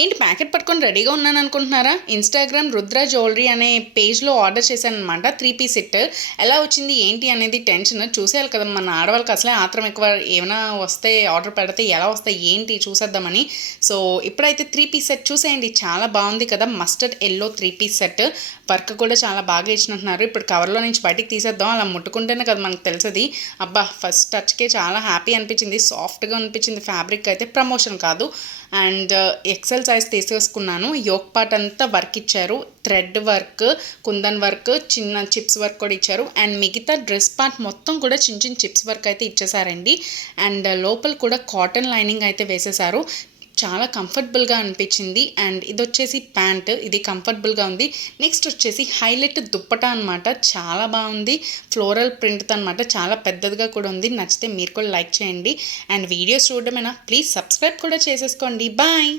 ఏంటి ప్యాకెట్ పట్టుకొని రెడీగా ఉన్నాను అనుకుంటున్నారా? ఇన్స్టాగ్రామ్ రుద్ర జ్యువెలరీ అనే పేజ్లో ఆర్డర్ చేశాను అనమాట. 3 పీస్ సెట్ ఎలా వచ్చింది ఏంటి అనేది టెన్షన్. చూసేయాలి కదా, మన ఆడవాళ్ళకి అసలే ఆత్రం ఎక్కువ. ఏమైనా వస్తే ఆర్డర్ పెడితే ఎలా వస్తాయి ఏంటి చూసేద్దామని. సో ఇప్పుడైతే 3 పీస్ సెట్ చూసేయండి, చాలా బాగుంది కదా. Mustard yellow 3 piece set, work కూడా చాలా బాగా ఇచ్చినట్టున్నారు. ఇప్పుడు కవర్లో నుంచి బయటికి తీసేద్దాం, అలా ముట్టుకుంటేనే కదా మనకు తెలిసేది. అబ్బా, ఫస్ట్ టచ్కే చాలా హ్యాపీ అనిపించింది, సాఫ్ట్గా అనిపించింది. ఫ్యాబ్రిక్ అయితే ప్రమోషన్ కాదు. అండ్ ఎక్సెల్ సైజ్ తీసేసుకున్నాను. యోక్ పార్ట్ అంతా వర్క్ ఇచ్చారు, థ్రెడ్ వర్క్, కుందన్ వర్క్, చిన్న చిప్స్ వర్క్ కూడా ఇచ్చారు. అండ్ మిగతా డ్రెస్ పార్ట్ మొత్తం కూడా చిన్న చిన్న చిప్స్ వర్క్ అయితే ఇచ్చేసారండి. అండ్ లోపల కూడా కాటన్ లైనింగ్ అయితే వేసేసారు. చాలా కంఫర్టబుల్గా అనిపించింది. అండ్ ఇది వచ్చేసి ప్యాంట్, ఇది కంఫర్టబుల్గా ఉంది. నెక్స్ట్ వచ్చేసి హైలైట్ దుప్పటా అనమాట, చాలా బాగుంది. ఫ్లోరల్ ప్రింట్తో అనమాట, చాలా పెద్దదిగా కూడా ఉంది. నచ్చితే మీరు కూడా లైక్ చేయండి. అండ్ వీడియోస్ చూడడమేనా, ప్లీజ్ సబ్స్క్రైబ్ కూడా చేసేసుకోండి. బాయ్.